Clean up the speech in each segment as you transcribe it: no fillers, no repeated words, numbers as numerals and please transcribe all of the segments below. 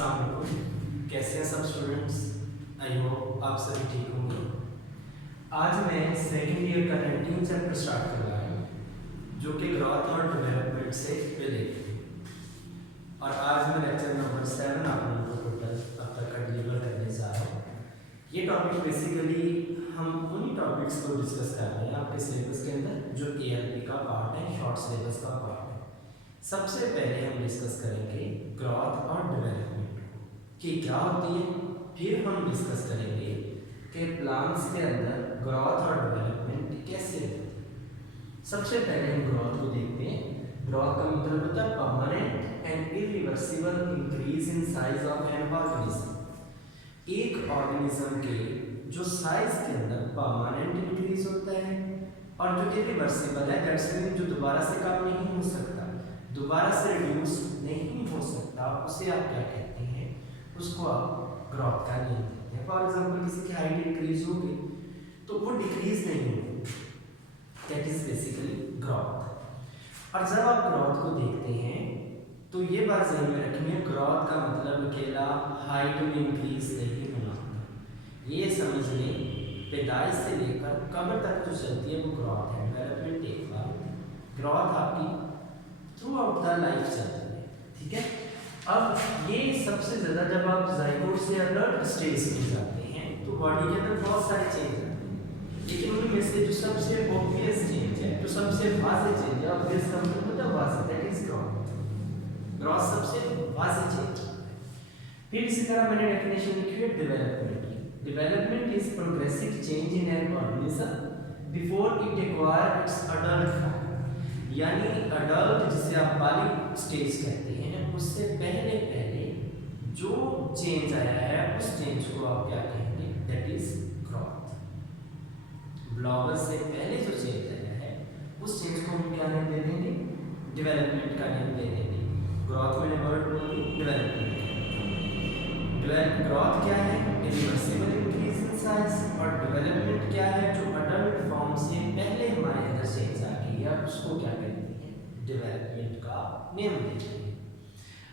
अस्सलाम वालेकुम। कैसे हैं सब स्टूडेंट्स? आई होप आप सभी ठीक होंगे। आज मैं सेकेंड ईयर का 19 चैप्टर स्टार्ट कर रहा हूँ जो कि ग्रोथ और डेवलपमेंट से रिलेटेड, और आज मैं लेक्चर नंबर 7 आप लोगों को टोटल अब तक का डिलीवर करने जा रहा हूँ। ये टॉपिक बेसिकली हम उन्हीं टॉपिक्स को डिस्कस कर रहे हैं आपके सिलेबस के अंदर जो ALP का पार्ट है, शॉर्ट सिलेबस का पार्ट है। सबसे पहले हम डिस्कस करेंगे ग्रोथ और डेवलपमेंट कि क्या होती है, फिर हम डिस्कस करेंगे कि प्लांट्स के अंदर ग्रोथ और डेवलपमेंट कैसे होती है। सबसे पहले हम ग्रोथ को देखते हैं। ग्रोथ का मतलब होता है permanent and irreversible increase in size of an organism. एक ऑर्गेनिज्म के जो साइज के अंदर परमानेंट इंक्रीज होता है और जो इरिवर्सिबल है, दैट्स मीन जो दोबारा से कम नहीं हो सकता, दोबारा से रिड्यूस नहीं हो सकता, उसे आप क्या कहते हैं? उसको आप ग्रोथ का नेम देते हैं। फॉर एग्जांपल किसी की हाइट इंक्रीज होगी तो वो डिक्रीज नहीं होगी, दैट इज बेसिकली ग्रोथ। और जब आप ग्रोथ को देखते हैं तो ये बात ध्यान में रखनी है, ग्रोथ का मतलब अकेला हाइट में इंक्रीज नहीं होना। ये समझ लें पैदाइश से लेकर कब्र तक जो चलती है वो ग्रोथ है। डेवलपमेंट एक बार, ग्रोथ आपकी थ्रू आउट द लाइफ चलती है, ठीक है। अब ये सबसे ज़्यादा जब आप जाइगोट से अडल्ट स्टेज में जाते हैं तो बॉडी के अंदर बहुत सारे चेंज आते हैं, लेकिन उनमें से जो सबसे ऑब्वियस चेंज है, जो सबसे वाज़ेह चेंज है, ऑब्वियस का मतलब वाज़ेह, दैट इज ग्रोथ। ग्रोथ सबसे वाज़ेह चेंज है। फिर इसी तरह मैंने डेफिनेशन लिखी है डेवलपमेंट की। Development is progressive change in an organism before it acquire it's adult form. यानी अडल्ट जिसे आप बालिग स्टेज कहते हैं, उससे पहले पहले जो चेंज आया है उस चेंज को आप क्या कहेंगे? That is growth. ब्लॉगर से पहले जो चेंज आया है उस चेंज को हम क्या नेम दे देंगे? डेवलपमेंट का नेम दे देंगे। ग्रोथ में वर्ड बोलिए डेवलपमेंट। ग्रोथ क्या है? Irreversible increase in size. और डेवलपमेंट क्या है? जो अडल्ट फॉर्म से पहले हमारे अंदर चेंज आ गई है, उसको क्या कहते हैं? डेवलपमेंट का नेम देते हैं।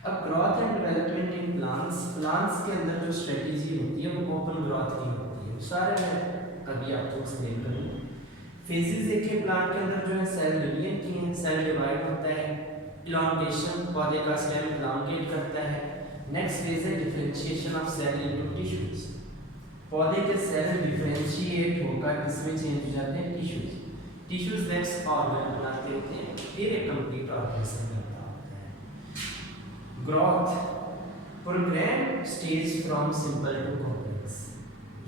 अब growth and development in plants के अंदर जो स्ट्रेटेजी होती है वो ओपन ग्रोथ की होती है। सारे मैं अभी आपको एक्सप्लेन करूँगा। फेजेस एक ही प्लांट के अंदर जो है सेल डिवीजन की हैं, सेल डिवाइड होता है, इलांगेशन, पौधे का स्टेम इलांगेट करता है। नेक्स्ट फेज है differentiation of cell into tissues. पौधे के सेल डिफरेंशिएट होकर किसमें चेंज हो जाते हैं? टिश्यूज। टिश्यूज दैट्स ऑर्गन बनाते होते हैं, फिर एक कंप्लीट ऑर्गेनिज्म बनता होता है। Growth program stage from simple to complex.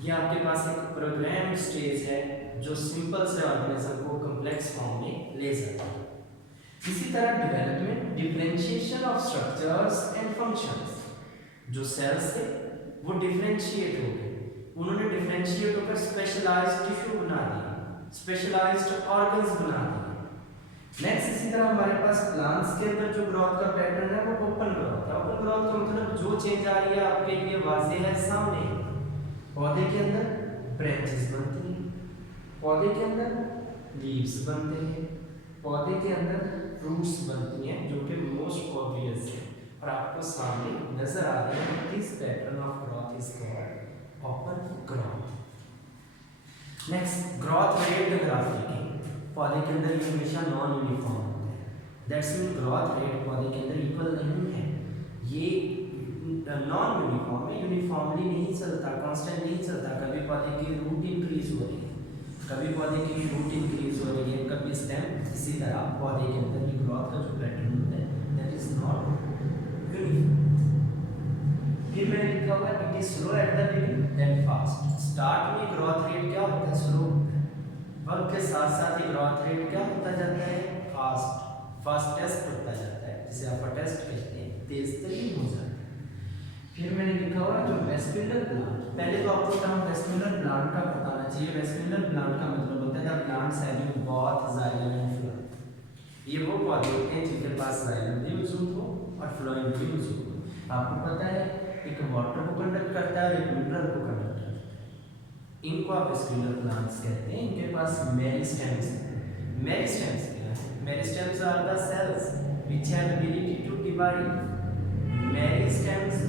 ये आपके पास एक प्रोग्राम स्टेज है जो सिंपल से ऑर्गेनिज्म को कॉम्प्लेक्स फॉर्म में ले जाता है। इसी तरह development differentiation of structures and functions. जो सेल्स थे वो डिफरेंशिएट हो गए, उन्होंने डिफरेंशिएट होकर स्पेशलाइज्ड टिश्यू बना दिए, स्पेशलाइज्ड ऑर्गन्स बना दिए। नेक्स्ट इसी तरह हमारे पास प्लांट्स के अंदर जो ग्रोथ का पैटर्न है वो ओपन ग्रोथ है। ओपन ग्रोथ का मतलब जो चेंज आ रही है आपके लिए वाज़ेह है, सामने। पौधे के अंदर ब्रांचेस बनती हैं, पौधे के अंदर लीव्स बनते हैं, पौधे के अंदर फ्रूट्स बनती हैं, जो कि मोस्ट ऑब्वियस है और आपको सामने नजर आ रही है। This pattern of growth is called open growth. Next growth rate अगर आप देखें, पौधे के अंदर ये हमेशा नॉन यूनिफॉर्म होता है, दैट्स मीन ग्रोथ रेट पौधे के अंदर इक्वल नहीं है। ये नॉन यूनिफॉर्म है, यूनिफॉर्मली नहीं चलता, कांस्टेंट नहीं चलता। कभी पौधे की रूट इंक्रीज हो रही है, कभी पौधे की रूट इंक्रीज हो रही है, कभी स्टेम। इसी तरह पौधे के अंदर ये ग्रोथ का जो पैटर्न होता है दैट इज नॉट यूनिफॉर्म। फिर मैंने लिखा हुआ है it is slow at the beginning then fast. Start में ग्रोथ रेट क्या होता है? स्लो होता है। वक्त के साथ साथ ये ग्रोथ रेट क्या होता जाता है? फास्ट, फास्टेस्ट होता जाता है, जिसे आप फास्टेस्ट कहते हैं, तेज तरीन हो जाता है। फिर मैंने लिखा हुआ जो वेस्टिबुलर प्लांट, पहले तो आपको टर्म वेस्टिबुलर प्लांट का बताना चाहिए। वेस्टिबुलर प्लांट का मतलब होता है the plants having both xylem and phloem. ये वो पौधे होते हैं जिनके पास जाइलम भी मौजूद हो और फ्लोएम भी मौजूद हो। आपको पता है एक वाटर को कंडक्ट करता है और एक मिनरल को कंडक्ट करता है। इनको आप वेस्टिबुलर प्लांट्स कहते हैं। इनके पास मेरिस्टेम्स हैं। मेरिस्टेम्स क्या है? Meristems are the cells which have ability to divide. Meristems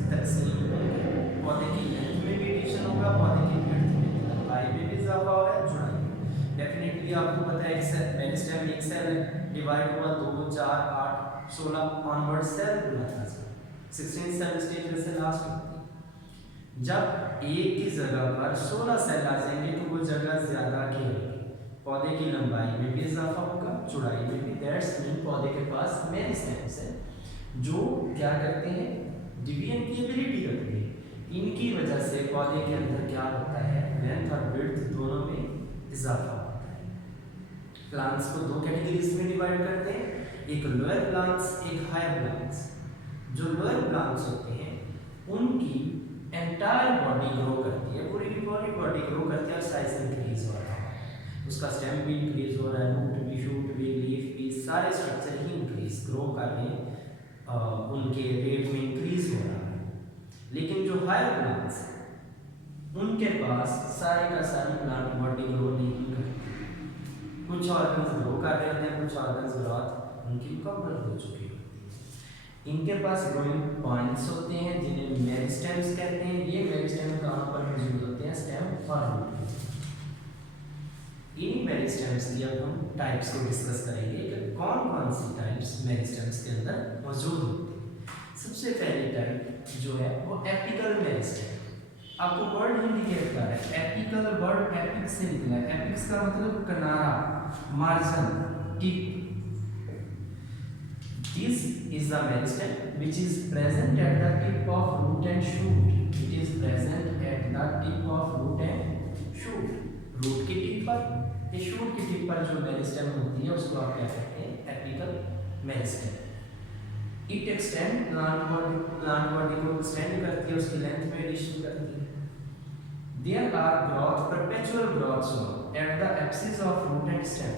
meristem एक सेल है, डिवाइड हुआ 2 4 8 16 ऑनवर्ड सेल बनाता है। 16 सेल स्टेज में से लास्ट होती है। जब एक की जगह पर 16 सेल आ जाएंगे तो वो जगह ज्यादा घेरेगी, पौधे की लंबाई में भी इजाफा होगा, चौड़ाई में भी। दैट्स मीन पौधे के पास मेरिस्टेम्स है जो क्या करते हैं, डिवीजन की एबिलिटी रखते हैं। इनकी वजह से पौधे के अंदर क्या होता है, लेंथ और विड्थ दोनों में इजाफा होता है। प्लांट्स को दो कैटेगरीज में डिवाइड करते हैं, एक लोअर प्लांट्स, एक हायर प्लांट्स। जो लोअर प्लांट्स होते हैं उनकी एंटायर बॉडी ग्रो करती है, पूरी की पूरी बॉडी ग्रो करती है और साइज इंक्रीज हो रहा है, उसका स्टेम भी इंक्रीज हो रहा है, रूट भी, शूट भी, लीफ भी, सारे स्ट्रक्चर ही इंक्रीज ग्रो करने उनके रेट में इंक्रीज हो रहा है। लेकिन जो हायर प्लांट्स हैं उनके पास सारे का सारी प्लांट बॉडी ग्रो नहीं करती, कुछ ऑर्गन्स ग्रो कर रहे होते हैं, कुछ ऑर्गन्स ग्रोथ उनकी मुकम्मल हो चुकी होती है। इनके पास ग्रोइंग पॉइंट्स होते हैं जिन्हें मेरिस्टेम्स कहते हैं। ये मेरिस्टेम कहाँ पर मौजूद होते हैं, स्टेम और रूट में। इन मेरिस्टेम्स की अब हम टाइप्स को डिस्कस करेंगे कि कौन कौन सी टाइप्स मेरिस्टेम्स के अंदर मौजूद होती है। सबसे पहली टाइप जो है वो एपिकल मेरिस्टेम। आपको वर्ड इंडिकेट कर रहा है, एपिकल वर्ड एपिक्स से निकला है। एपिक्स का मतलब किनारा, margin, tip. This is the meristem which is present at the tip of root and shoot. It is present at the tip of root and shoot. Root की tip पर, ये shoot की टिप पर जो meristem होती है उसको आप क्या कहते हैं, apical meristem. It extend plant body को एक्सटेंड करती है, उसकी लेंथ में एडिशन करती है। There are growth, perpetual growth zone at the apices of root and stem.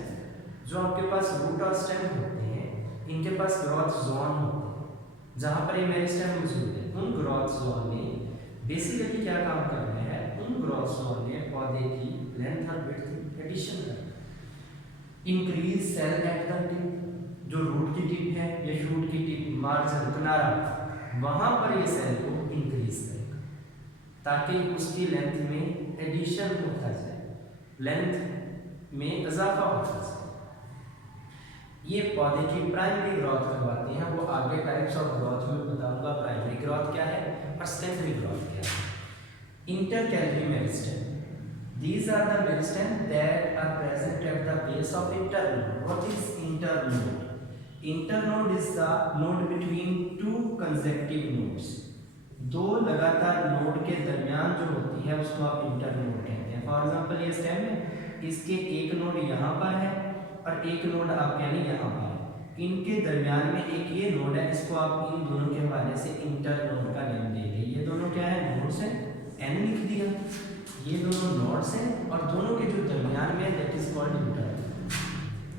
जो आपके पास रूट और स्टेम होते हैं इनके पास ग्रोथ जोन होते हैं जहां पर ये मेरिस्टेम मौजूद है। उन ग्रोथ जोन में बेसिकली क्या काम कर रहे हैं, उन ग्रोथ जोन में पौधे की लेंथ और विड्थ एडिशन कर, increase cell at the tip. जो रूट की टिप है या शूट की टिप, मार्जिन, किनारा, वहां पर ये सेल को इंक्रीज करेगा ताकि उसकी लेंथ में एडिशन होता जाए, लेंथ में इजाफा होता जाए। ये पौधे की प्राइमरी ग्रोथ करवाते हैं। वो आगे टाइप्स ऑफ ग्रोथ में बताऊंगा, प्राइमरी ग्रोथ क्या है और सेकेंडरी ग्रोथ क्या है। Intercalary meristem, these are the meristem that are present at the base of internode. What is internode? Internode is the node between two consecutive nodes. दो लगातार node के दरमियान जो होती है उसको आप इंटरनोड कहते हैं। फॉर एग्जांपल ये स्टेम है, इसके एक नोड यहाँ पर है और एक नोड आपके यानी यहाँ पर है, इनके दरमियान में एक ये नोड है, इसको आप इन दोनों के हवाले से इंटरनोड का नाम देंगे। ये दोनों क्या है, नोड्स हैं, एन लिख दिया। ये दोनों नोड्स हैं और दोनों के जो दरमियान में that is called internode.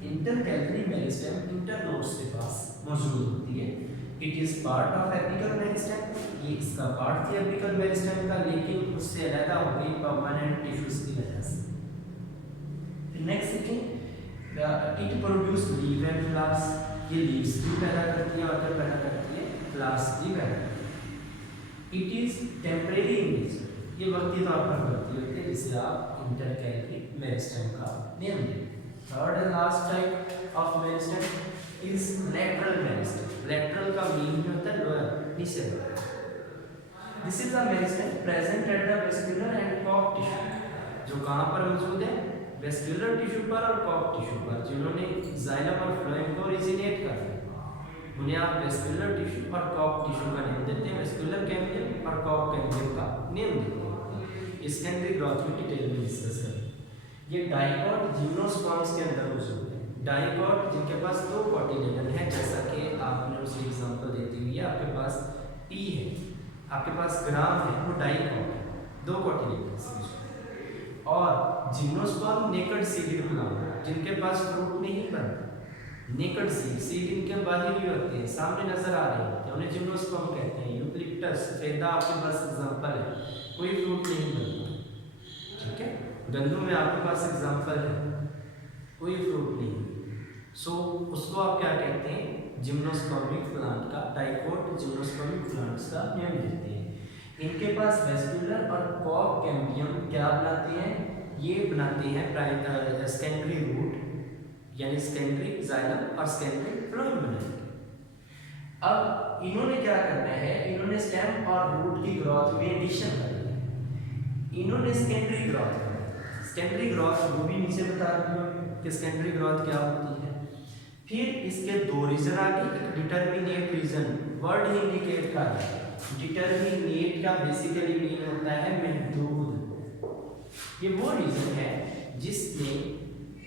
Intercalary meristem internodes के पास मौजूद होती है। It is part of apical meristem, ये इसका पार्ट थी एपिकल मेरिस्टेम का, लेकिन उससे अलग हो गई परमानेंट टिश्यूज की वजह से। नेक्स्ट देखें, it produce leave and flowers. ये लीव्स भी पैदा करती है और क्या पैदा करती है, फ्लावर्स भी पैदा करती है। It is temporary in nature, ये वक्ती तौर पर बढ़ती होती है, जिसे आप इंटरकैलरी मेरिस्टेम का नेम दें। Third and last type of meristem is lateral meristem. Lateral का मीनिंग होता है लोअर, नीचे बढ़ना। This is a meristem present at the vascular and cork tissue. जो कहाँ पर मौजूद है, वेस्क्युलर टिश्यू पर और कॉर्क टिश्यू पर। जिन्होंने जाइलम और फ्लोएम को ओरिजिनेट कर उन्हें आप वेस्क्युलर टिश्यू और कॉर्क टिश्यू का नेम देते हैं, वेस्क्युलर कैम्बियम और कॉर्क कैम्बियम का नेम देते हैं। इस सेकेंडरी ग्रोथ में डिटेल में डिस्कस करें। ये डाइकॉट जिम्नोस्पर्म्स के अंदर मौजूद है। डाइकॉट जिनके पास दो कोटिलेडन है, जैसा कि आपने उसकी एग्जांपल देती हुई है, आपके पास पी है, आपके पास ग्राम है, वो डाइकॉट है, दो कोटिलेडन। और जिम्नोस्पर्म नेकेड सीडेड प्लांट, जिनके पास फ्रूट नहीं बनता, नेकेड सीड इनके बाहर ही होते हैं, सामने नजर आ रहे होते हैं, उन्हें जिम्नोस्पर्म कहते हैं। यूकलिप्टस, फेदा आपके पास एग्जांपल है, कोई फ्रूट नहीं बनता, ठीक है। गंदम में आपके पास एग्जांपल है, कोई फ्रूट नहीं। सो उसको आप क्या कहते हैं, जिम्नोस्पर्मिक प्लांट का, डाइकोट जिम्नोस्पर्मिक प्लांट्स का नेम देते हैं। इनके पास वेस्क्युलर और कॉर्क कैम्बियम क्या बनाते हैं, ये बनाते हैं सेकेंडरी रूट यानी सेकेंडरी जाइलम और सेकेंडरी फ्लोएम बनेंगे। अब इन्होंने क्या करना है, इन्होंने स्टेम और रूट की ग्रोथ में एडिशन करनी है। इन्होंने सेकेंडरी ग्रोथ करनी है, सेकेंडरी ग्रोथ वो भी नीचे बता दूंगा कि सेकेंडरी ग्रोथ क्या होती है। फिर इसके दो रीजन आ गए, एक डिटर्मिनेट रीजन, वर्ड ही इंडिकेट का है। डिटर्मिनेट का बेसिकली मीन होता है महदूद। ये वो रीजन है जिसमें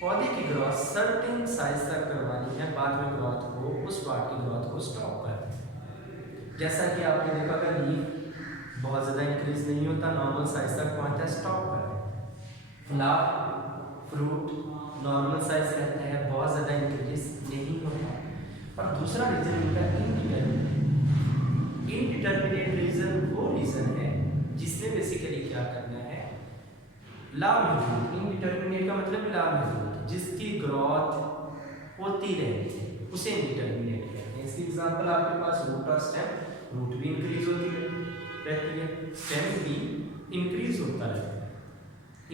पौधे की ग्रोथ सर्टेन साइज तक करवानी है, बाद में ग्रोथ को, उस पार्ट की ग्रोथ को स्टॉप कर दें। जैसा कि आपने देखा कि लीफ बहुत ज़्यादा इंक्रीज नहीं होता, नॉर्मल साइज तक पहुंचता है, स्टॉप कर दें। फ्लावर, फ्रूट नॉर्मल साइज रहता है, बहुत ज़्यादा इंक्रीज नहीं होता। और दूसरा रीजन होता है इनडिटर्मिनेट। इनडिटर्मिनेट रीजन वो रीजन है जिसने बेसिकली क्या करना है, लामहदूद। इनडिटर्मिनेट का मतलब लामहदूद, जिसकी ग्रोथ होती रहती है, उसे इनडिटर्मिनेट कहते हैं। इसकी एग्जांपल आपके पास रूट और स्टेम, रूट भी इंक्रीज होती रहती है, स्टेम भी इंक्रीज होता रहता है।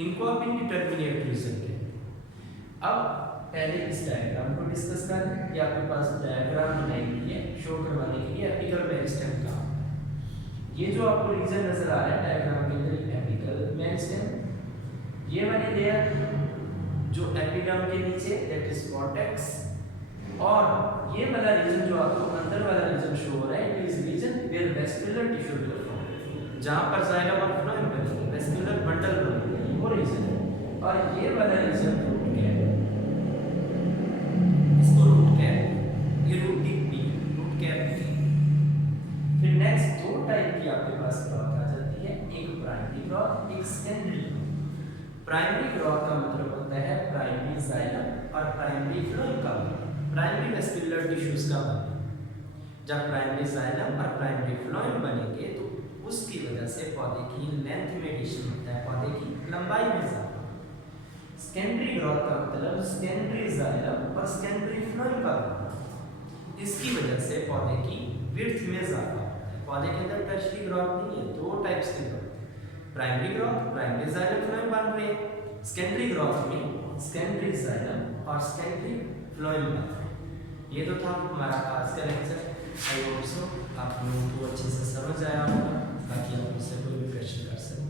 इनको आप इनडिटर्मिनेट रीजन कहते हैं। अब पहले इस डायग्राम को डिस्कस करें। ये आपके पास डायग्राम बनाई गई है शो करवाने के लिए एपिकल मेरिस्टेम का। ये जो आपको रीजन नजर आ रहा है डायग्राम के अंदर, एपिकल मेरिस्टेम, ये वाली लेयर जो एपिडर्म के नीचे, दैट इज कॉर्टेक्स, और ये वाला रीजन जो आपको अंदर वाला रीजन शो हो रहा है, it is region where vascular tissue will form, जहां पर जाइलम और फ्लोएम बनेंगे, वेस्कुलर बंडल बनेंगे, वो रीजन है। और ये वाला रीजन रूट कैप, इसको रूट कैप, ये रूट टिप भी, रूट कैप भी। फिर नेक्स्ट दो टाइप की आपके पास ग्रोथ आ जाती है, एक प्राइमरी ग्रोथ, एक सेकेंडरी ग्रोथ। प्राइमरी ग्रोथ का मतलब होता है प्राइमरी जाइलम और प्राइमरी फ्लोएम का बनना, प्राइमरी वेस्कुलर टिश्यूज का बनना। जब प्राइमरी जाइलम और प्राइमरी फ्लोएम बनेंगे तो उसकी वजह से पौधे की लेंथ में एडिशन होता है, पौधे की लंबाई में इजाफा। सेकेंडरी ग्रोथ का मतलब सेकेंडरी जाइलम और सेकेंडरी फ्लोएम का बनना, इसकी वजह से पौधे की विड्थ में इजाफा होता है। पौधे के अंदर टर्शियरी ग्रोथ नहीं है, दो टाइप्स की ग्रोथ है, primary growth, primary xylem phloem बन रहे हैं, सेकेंडरी ग्रोथ में सेकेंडरी जाइलम और सेकेंडरी फ्लोएम बन रहे हैं। ये तो था हमारा आज का लेक्चर। आई होप सो आप लोगों को अच्छे से समझ आया होगा, बाकी आप मुझसे कोई भी क्वेश्चन कर सकते हैं।